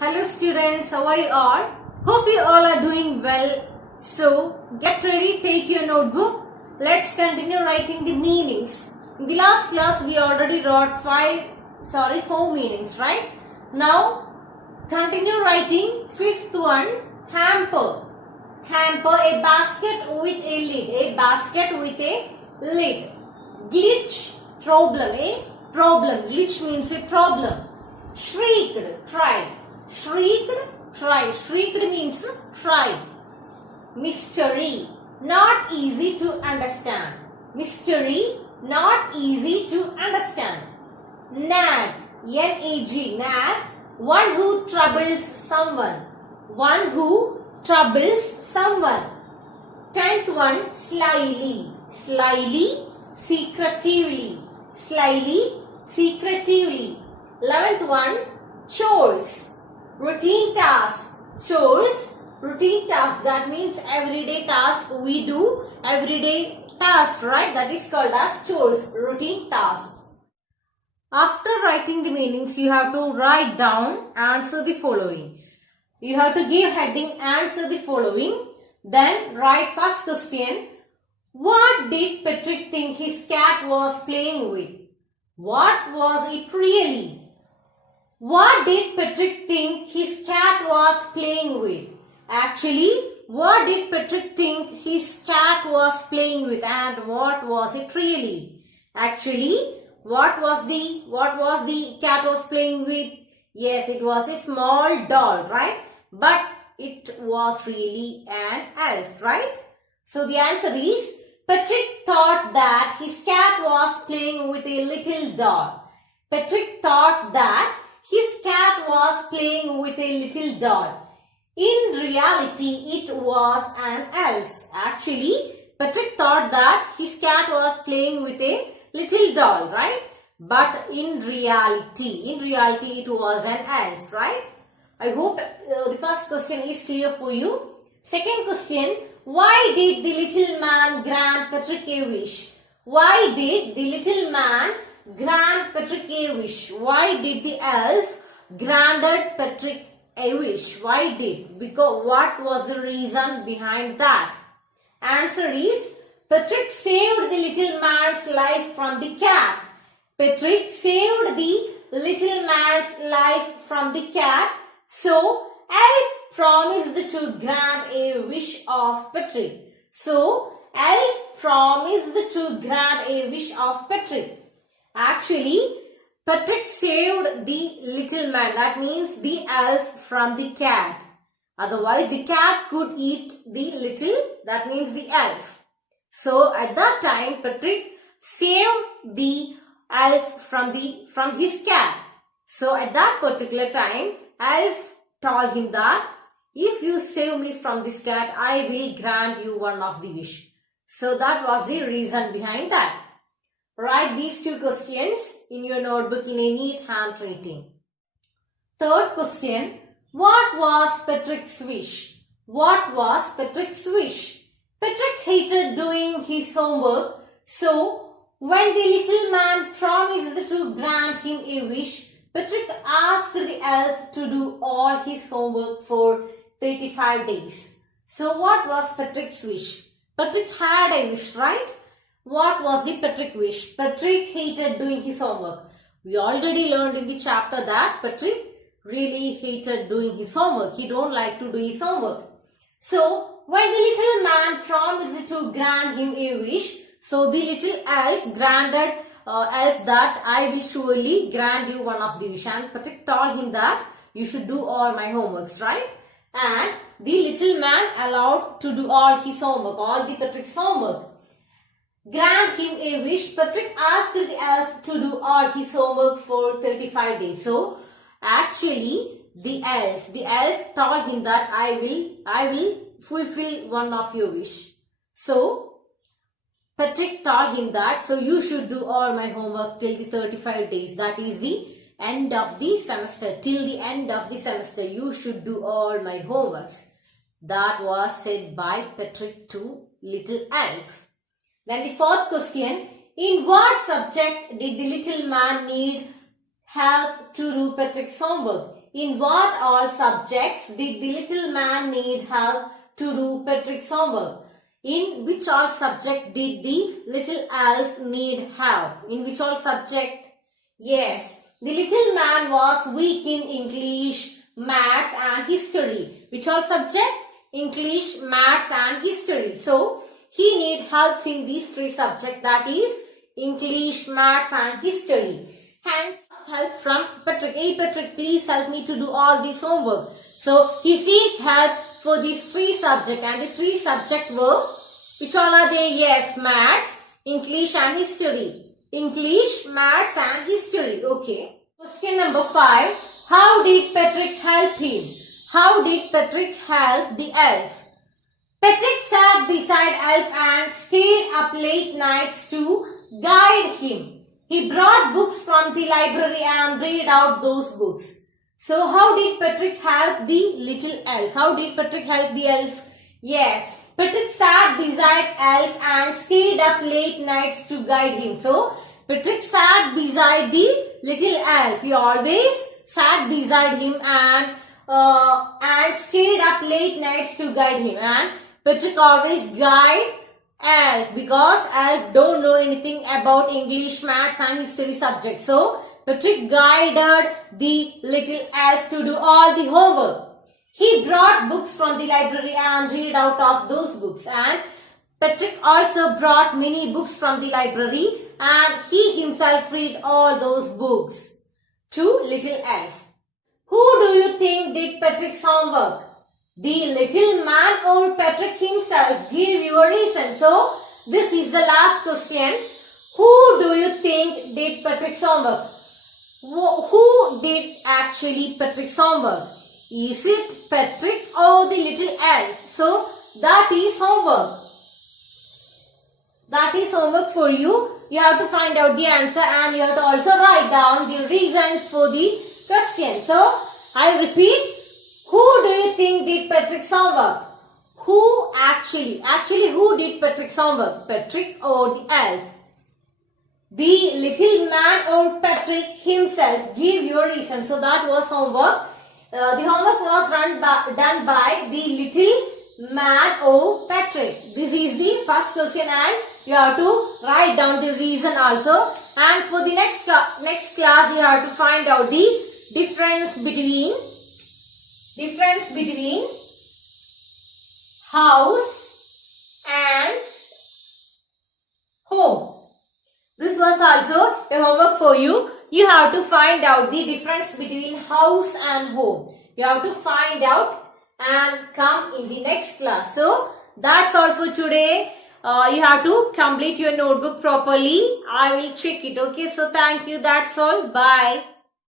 Hello students, how are you all? Hope you all are doing well. So get ready, take your notebook. Let's continue writing the meanings. In the last class we already wrote 4 meanings, right? Now continue writing fifth one, hamper. Hamper, a basket with a lid. A basket with a lid. Glitch, problem. A problem. Glitch means a problem. Shrieked, cry. Shrieked, cry. Shrieked means cry. Mystery, not easy to understand. Mystery, not easy to understand. Nag, N-A-G, nag, one who troubles someone. One who troubles someone. 10th one, slyly. Slyly, secretively. Slyly, secretively. 11th one, chores. Routine task. Chores, routine task. That means everyday task we do. Everyday task, right? That is called as chores, routine tasks. After writing the meanings, you have to write down, answer the following. You have to give heading, answer the following. Then write first question. What did Patrick think his cat was playing with? What was it really? What did Patrick think his cat was playing with? Actually, what did Patrick think his cat was playing with and what was it really? Actually, what was the cat was playing with? Yes, it was a small doll, right? But it was really an elf, right? So the answer is, Patrick thought that his cat was playing with a little doll. Patrick thought that his cat was playing with a little doll. In reality, it was an elf. Actually, Patrick thought that his cat was playing with a little doll, right? But in reality, it was an elf, right? I hope the first question is clear for you. Second question, why did the little man grant Patrick a wish? Why did the little man grant Patrick a wish? Why did the elf granted Patrick a wish? Why did? Because what was the reason behind that? Answer is, Patrick saved the little man's life from the cat. Patrick saved the little man's life from the cat. So, elf promised to grant a wish of Patrick. So, elf promised to grant a wish of Patrick. Actually, Patrick saved the little man. That means the elf from the cat. Otherwise, the cat could eat the little. That means the elf. So, at that time, Patrick saved the elf from his cat. So, at that particular time, elf told him that if you save me from this cat, I will grant you one of the wish. So, that was the reason behind that. Write these two questions in your notebook in a neat handwriting. Third question, what was Patrick's wish? What was Patrick's wish? Patrick hated doing his homework. So, when the little man promised to grant him a wish, Patrick asked the elf to do all his homework for 35 days. So, what was Patrick's wish? Patrick had a wish, right? What was the Patrick wish? Patrick hated doing his homework. We already learned in the chapter that Patrick really hated doing his homework. He don't like to do his homework. So, when the little man promised to grant him a wish, so the little elf granted elf that I will surely grant you one of the wish. And Patrick told him that you should do all my homeworks, right? And the little man allowed to do all his homework, all the Patrick's homework. Grant him a wish. Patrick asked the elf to do all his homework for 35 days. So, actually, the elf told him that I will fulfill one of your wish. So, Patrick told him that, so you should do all my homework till the 35 days. That is the end of the semester. Till the end of the semester, you should do all my homeworks. That was said by Patrick to little elf. Then the fourth question, in what subject did the little man need help to do Patrick's homework? In what all subjects did the little man need help to do Patrick's homework? In which all subject did the little elf need help? In which all subject? Yes, the little man was weak in English, maths and history. Which all subject? English, maths and history. So, he need help in these three subjects, that is English, maths and history. Hence, help from Patrick. Hey Patrick, please help me to do all this homework. So, he seek help for these three subjects, and the three subjects were, which all are they? Yes, maths, English and history. English, maths and history. Okay. Question number 5. How did Patrick help him? How did Patrick help the elf? Patrick sat beside elf and stayed up late nights to guide him. He brought books from the library and read out those books. So how did Patrick help the little elf? How did Patrick help the elf? Yes, Patrick sat beside elf and stayed up late nights to guide him. So Patrick sat beside the little elf. He always sat beside him and stayed up late nights to guide him. And Patrick always guide elf because elf don't know anything about English, maths and history subjects. So Patrick guided the little elf to do all the homework. He brought books from the library and read out of those books. And Patrick also brought many books from the library and he himself read all those books to little elf. Who do you think did Patrick's homework? The little man or Patrick himself? Give your reason. So, this is the last question. Who do you think did Patrick's homework? Who did actually Patrick's homework? Is it Patrick or the little elf? So, that is homework. That is homework for you. You have to find out the answer and you have to also write down the reasons for the question. So, I repeat. Who do you think did Patrick's homework? Who actually who did Patrick's homework? Patrick or the elf? The little man or Patrick himself? Give your reason. So that was homework. The homework was done by the little man or Patrick. This is the first question and you have to write down the reason also. And for the next class you have to find out the difference between house and home. This was also a homework for you. You have to find out the difference between house and home. You have to find out and come in the next class. So, that's all for today. You have to complete your notebook properly. I will check it. Okay, so thank you. That's all. Bye.